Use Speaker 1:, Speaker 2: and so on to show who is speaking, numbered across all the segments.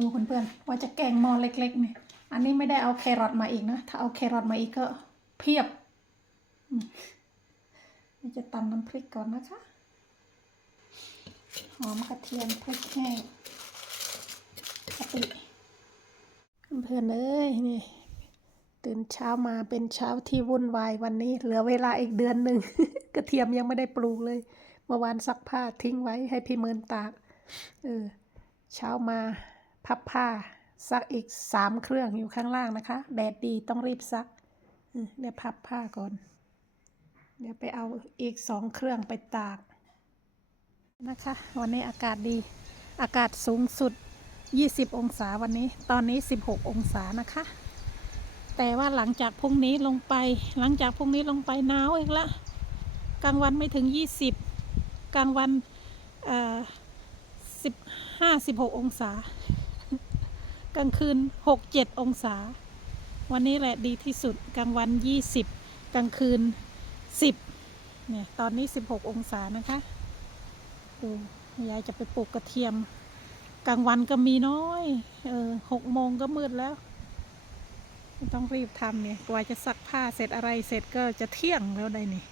Speaker 1: ดูเพื่อนๆว่าจะแกงหม้อเล็กๆเนี่ยอันนี้ไม่ได้เอาแครอทมาอีกนะ ถ้าเอาแครอทมาอีกก็เพียบจะตำน้ำพริกก่อนนะคะ หอมกระเทียมพริกแห้งกะปิเพื่อนเอ้ยนี่ตื่นเช้ามาเป็นเช้าที่วุ่นวายวันนี้ เหลือเวลาอีกเดือนหนึ่ง กระเทียมยังไม่ได้ปลูกเลย เมื่อวานซักผ้าทิ้งไว้ให้พี่เมินตาก เออ เช้ามา พับผ้าซักอีกสามเครื่องอยู่ข้างล่างนะคะ แดดดีต้องรีบซัก เดี๋ยวพับผ้าก่อน เดี๋ยวไปเอาอีกสองเครื่องไปตากนะคะ วันนี้อากาศดี อากาศสูงสุด 20 องศาวันนี้ ตอนนี้ 16 องศานะคะ แต่ว่าหลังจากพรุ่งนี้ลงไป หลังจากพรุ่งนี้ลงไปหนาวอีกละ กลางวันไม่ถึง 20 กลางวันเอ่อสิบห้าสิบหกองศา กลางคืนหกเจ็ดองศา วันนี้แหละดีที่สุดกลางวันยี่สิบกลางคืนสิบเนี่ยตอนนี้สิบหกองศานะคะดูยายจะไปปลูกกระเทียม กลางวันก็มีน้อยเออหกโมงก็มืดแล้ว ต้องรีบทำเนี่ยกว่าจะซักผ้าเสร็จอะไรเสร็จก็จะเที่ยงแล้วได้นี่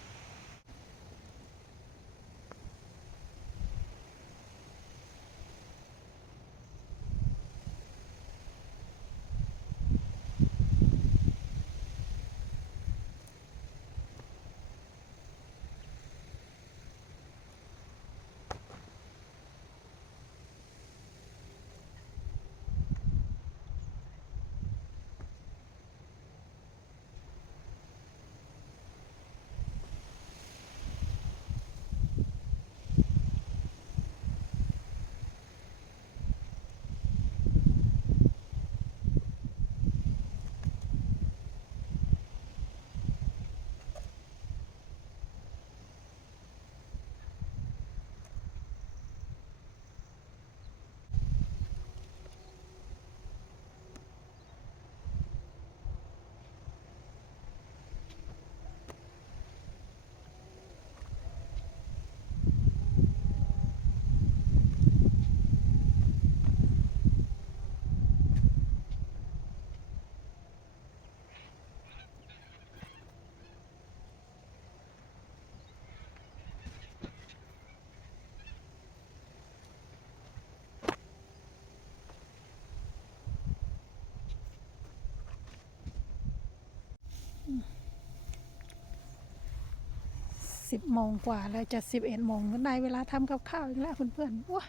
Speaker 1: สิบโมงกว่าแล้วจะสิบเอ็ดโมงได้เวลาทำกับข้าวอีกแล้วเพื่อนๆว้า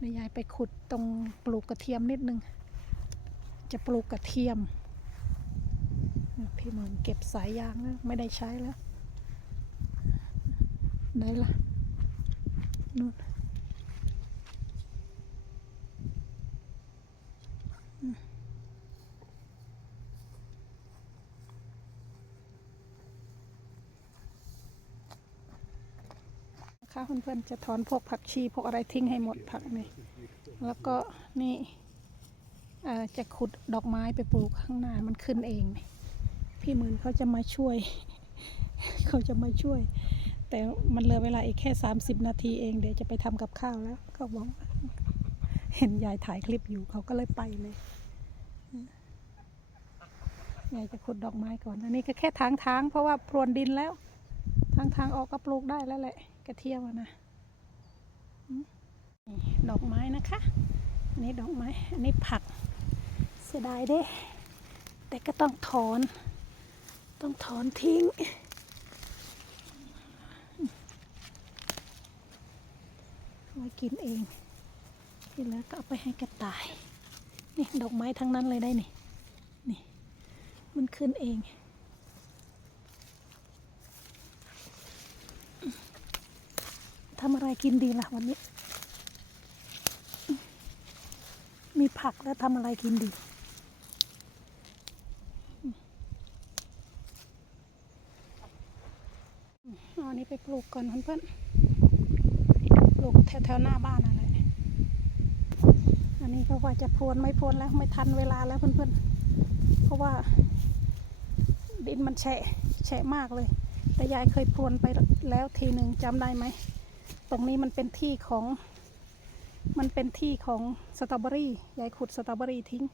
Speaker 1: นายยายไปขุดตรงปลูกกระเทียมนิดนึง จะปลูกกระเทียม พี่เหมือนเก็บสายยางแล้วไม่ได้ใช้แล้วไหนล่ะนู่นอืมนะคะ เพื่อนๆจะถอนพวกผักชีพวกอะไรทิ้งให้หมดผักนี่แล้วก็นี่จะขุดดอกไม้ไปปลูกข้างหน้ามันขึ้นเองพี่หมื่นเขาจะมาช่วย เขาจะมาช่วย แต่มันเหลือเวลาอีกแค่ 30 นาทีเอง เดี๋ยวจะไปทำกับข้าวแล้วเขาบอกเห็นยายถ่ายคลิปอยู่เขาก็เลยไปเลยยายจะขุดดอกไม้ก่อนอันนี้ก็แค่ทางทางเพราะว่าพรวนดินแล้วางทางออกก็ปลูกได้แล้วแหละกระเทียมอะนะดอกไม้นะคะ อันนี้ดอกไม้ อันนี้ผัก เสียดายเด้ แต่ก็ต้องถอน ต้องถอนทิ้ง ไว้กินเอง ที่เหลือก็เอาไปให้กระต่าย นี่ดอกไม้ทั้งนั้นเลยได้นี่ นี่ มันขึ้นเอง ทำอะไรกินดีล่ะวันนี้ มีผักแล้วทำอะไรกินดี เอาอันนี้ไปปลูกก่อนเพื่อนๆ ปลูกแถวๆหน้าบ้านอะไรอันนี้ก็ว่าจะพรวนไม่พรวนแล้วไม่ทันเวลาแล้วเพื่อนๆ เพราะว่าดินมันแฉะแฉะมากเลย แต่ยายเคยพรวนไปแล้วทีหนึ่งจำได้ไหม ตรงนี้มันเป็นที่ของ มันเป็นที่ของสตรอเบอรี่ยายขุดสตรอเบอรี่ทิ้ง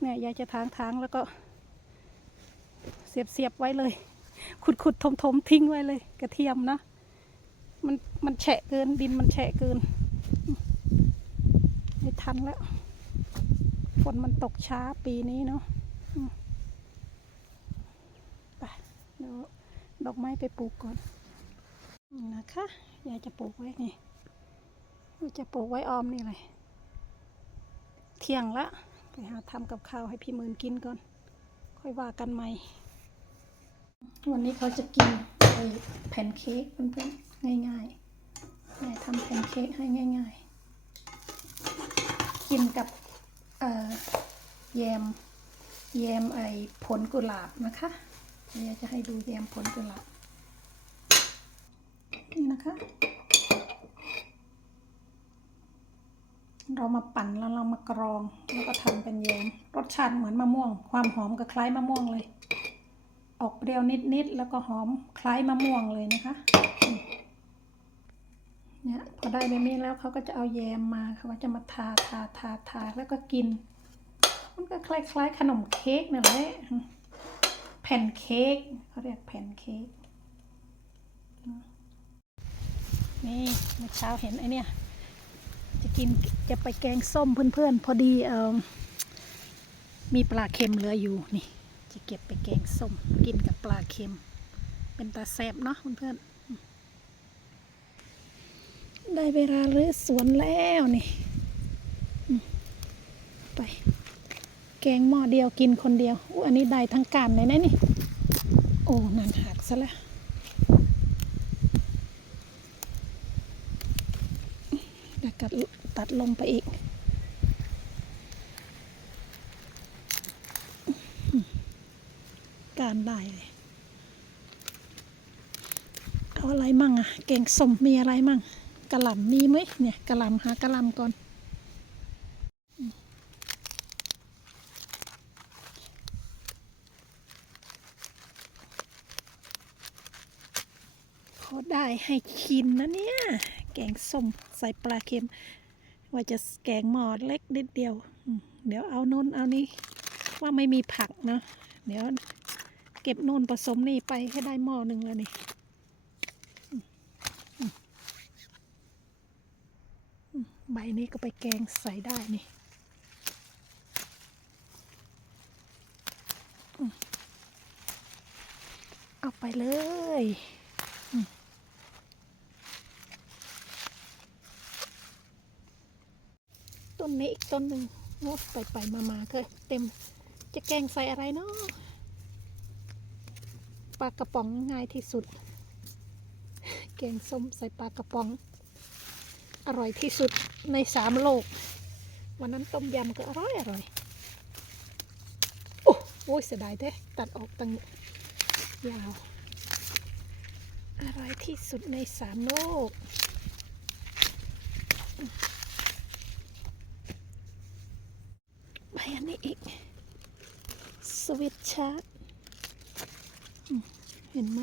Speaker 1: เนี่ยยายจะทางทางๆแล้วก็ เสียบเสียบๆไว้เลย ขุดขุดทมทมๆทิ้งไว้เลย กระเทียมนะ มันมันแฉะเกินดินมันแฉะเกิน ไม่ทันแล้วฝนมันตกช้าปีนี้เนาะไปเดี๋ยวดอกไม้ไปปลูกก่อนนะคะ ยายจะปลูกไว้นี่ยายจะปลูกไว้ออมนี่เลย เที่ยงละ ไปหาทำกับข้าวให้พี่มื่นกินก่อน ค่อยว่ากันใหม่ วันนี้เขาจะกินไอ้แผ่นเค้กเพื่อนๆง่ายๆแม่ทำแผ่นเค้กให้ง่าย ๆ กินกับเอ่อแยมแยมไอ้ผลกุหลาบนะคะเดี๋ยวจะให้ดูแยมผลกุหลาบ นี่นะคะ เรามาปั่นแล้วเรามากรอง แล้วก็ทำเป็นแยมรสชาติเหมือนมะม่วง ความหอมก็คล้ายมะม่วงเลย ออกเปรี้ยวนิดๆแล้วก็หอมคล้ายมะม่วงเลยนะคะเนี่ยพอได้แบบนี้แล้วเขาก็จะเอาแยมมาเขาก็จะมาทาทาทาทาแล้วก็กิน มันก็คล้ายๆขนมเค้กนั่นแหละแผ่นเค้กเขาเรียกแผ่นเค้กอืม นี่เมื่อเช้าเห็นไอเนี่ยจะกินจะไปแกงส้มเพื่อนๆ พอดีเออมีปลาเค็มเหลืออยู่นี่ จะเก็บไปแกงส้มกินกับปลาเค็ม เป็นตาแซบเนาะเพื่อนๆได้เวลารื้อสวนแล้วนี่ไป แกงหม้อเดียวกินคนเดียวอู้อันนี้ได้ทั้งการเลยนะนี่ โอ้นั่นหักซะแล้ว ตัดตัดลงไปอีก การได้เลยเอาอะไรมั่งอะแกงส้มมีอะไรมั่งกะหล่ำมีไหมเนี่ยกะหล่ำหากะหล่ำก่อนอืมพอได้ ให้กินนะเนี่ย แกงส้มใส่ปลาเค็ม ว่าจะแกงหม้อเล็กนิดเดียว เดี๋ยวเอาน้นเอานี้ว่าไม่มีผักเนาะเดี๋ยวเก็บน่นผสมนี่ไปให้ได้หม้อหนึ่งแล้วนี่ใบนี้ก็ไปแกงใส่ได้นี่เอาไปเลยอืม ต้นหนึ่งโอ้ไปไปมามาๆก็เต็มจะแกงใส่อะไรเนาะปลากระป๋องง่ายที่สุด แกงส้มใส่ปลากระป๋อง อร่อยที่สุดในสามโลก วันนั้นต้มยำก็อร่อยอร่อยโอ้โอ้ยเสียดายแท้ตัดออกตั้งยาว อร่อยที่สุดในสามโลก ไปอันนี้อีก สวิตชาร์จเห็นไหม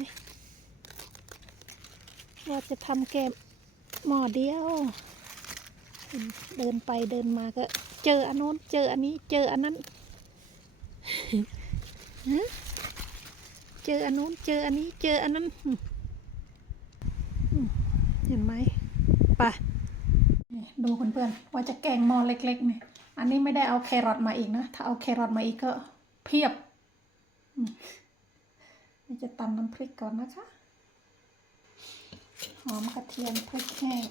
Speaker 1: ว่าจะทำแกมหมอเดียว เดินไปเดินมาก็ เจออันโน้นเจออันนี้เจออันนั้นเจออันโน้นเจออันนี้เจออันนั้นเห็นไหมปนี่ดูเพื่อนๆว่าจะแกงหม้อเล็กๆเนี่ยอันนี้ไม่ได้เอาแครอทมาอีกนะ ถ้าเอาแครอทมาอีกก็ เพียบเราจะตำน้ำพริกก่อนนะคะ หอมกระเทียมพริกแห้ง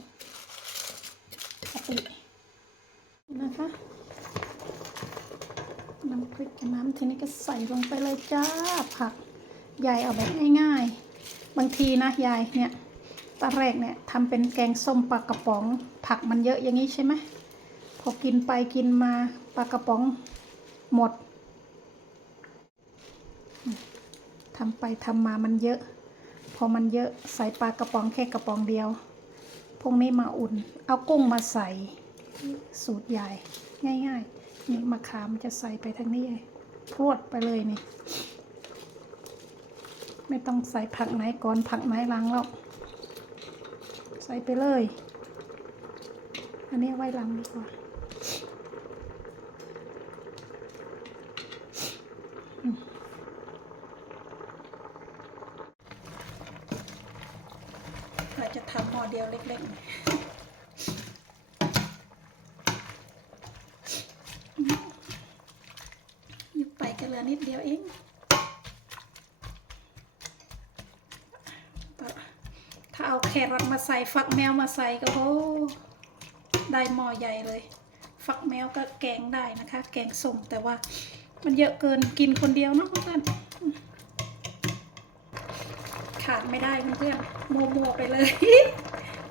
Speaker 1: กะปินะคะ น้ำพริกกับน้ำทีนี้ก็ใส่ลงไปเลยจ้าผัก ยายเอาแบบง่ายๆ บางทีนะยายเนี่ยตอนแรกเนี่ยทำเป็นแกงส้มปลากระป๋อง ผักมันเยอะอย่างนี้ใช่ไหมพอกินไปกินมาปลากระป๋องหมด ทำไปทำมามันเยอะ พอมันเยอะใส่ปลากระป๋องแค่กระป๋องเดียว พวกนี้มาอุ่น เอากุ้งมาใส่สูตรใหญ่ง่ายๆนี่มะขามจะใส่ไปทางนี้เลยพรวดไปเลยนี่ ไม่ต้องใส่ผักไหนก่อนผักไหนหลังหรอกใส่ไปเลย อันนี้ไว้หลังดีกว่าอืมเรา จะทำหม้อเดียวเล็กๆยุบไปก็เหลือนิดเดียวเองถ้าเอาแครอทมาใส่ฟักแมวมาใส่ก็โหได้หม้อใหญ่เลย ฟักแมวก็แกงได้นะคะ แกงส้มแต่ว่ามันเยอะเกินกินคนเดียวเนาะเพื่อน ขาดไม่ได้เพื่อนๆมัวๆไปเลย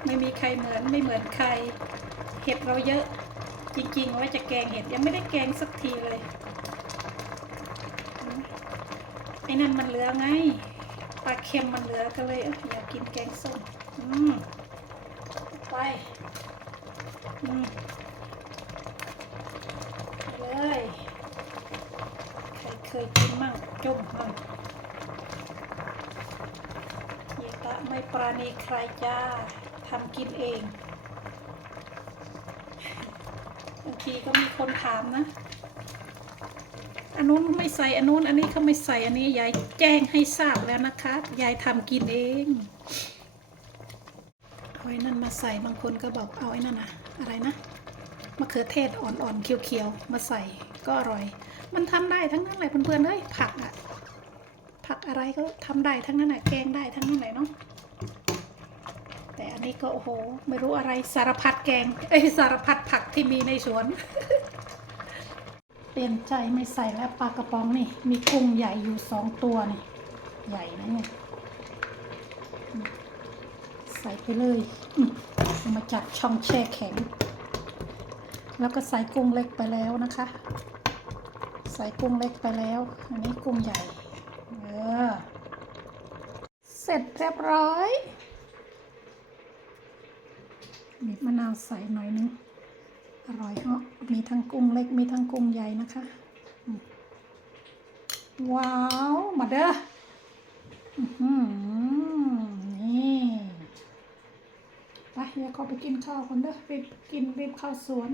Speaker 1: ไม่มีใครเหมือนไม่เหมือนใคร เห็ดเราเยอะ จริงๆว่าจะแกงเห็ดยังไม่ได้แกงสักทีเลยไอ้นั่นมันเหลือไงปลาเค็มมันเหลือก็เลยอยากกินแกงส้มอืมไปอืมไปเลยใครเคยกินมั่งจุ่มมั่งเยตะ ไม่ปราณีใครจ้าทำกินเองบางทีก็มีคนถามนะ อันนู้นไม่ใส่อันนู้นอันนี้เขาไม่ใส่อันนี้ยายแจ้งให้ทราบแล้วนะคะ ยายทำกินเองเอาไอ้นั่นมาใส่บางคนก็บอกเอาไอ้นั่นนะอะไรนะมะเขือเทศอ่อนๆเขียวๆมาใส่ก็อร่อย มันทำได้ทั้งนั้นเลยเพื่อนๆเอ้ยผักอะผักอะไรก็ทำได้ทั้งนั้นแหละแกงได้ทั้งนั้นเลยเนาะ แต่อันนี้ก็โอ้โห ไม่รู้อะไรสารพัดแกงเอ้ยสารพัดผักที่มีในสวน เปลี่ยนใจไม่ใส่แล้วปลากระป๋องนี่ มีกุ้งใหญ่อยู่สองตัวนี่ ใหญ่นะเนี่ยใส่ไปเลยมามาจากช่องแช่แข็ง แล้วก็ใส่กุ้งเล็กไปแล้วนะคะ ใส่กุ้งเล็กไปแล้ว อันนี้กุ้งใหญ่ เออ เสร็จเรียบร้อย บีบมะนาวใส่หน่อยนึง อร่อยเหาะมีทั้งกุ้งเล็กมีทั้งกุ้งใหญ่นะคะ ว้าว มาเด้ออื้อหือนี่ไปเดี๋ยวเขาไปกินข้าวคนเด้อรีบกินรีบเข้าสวน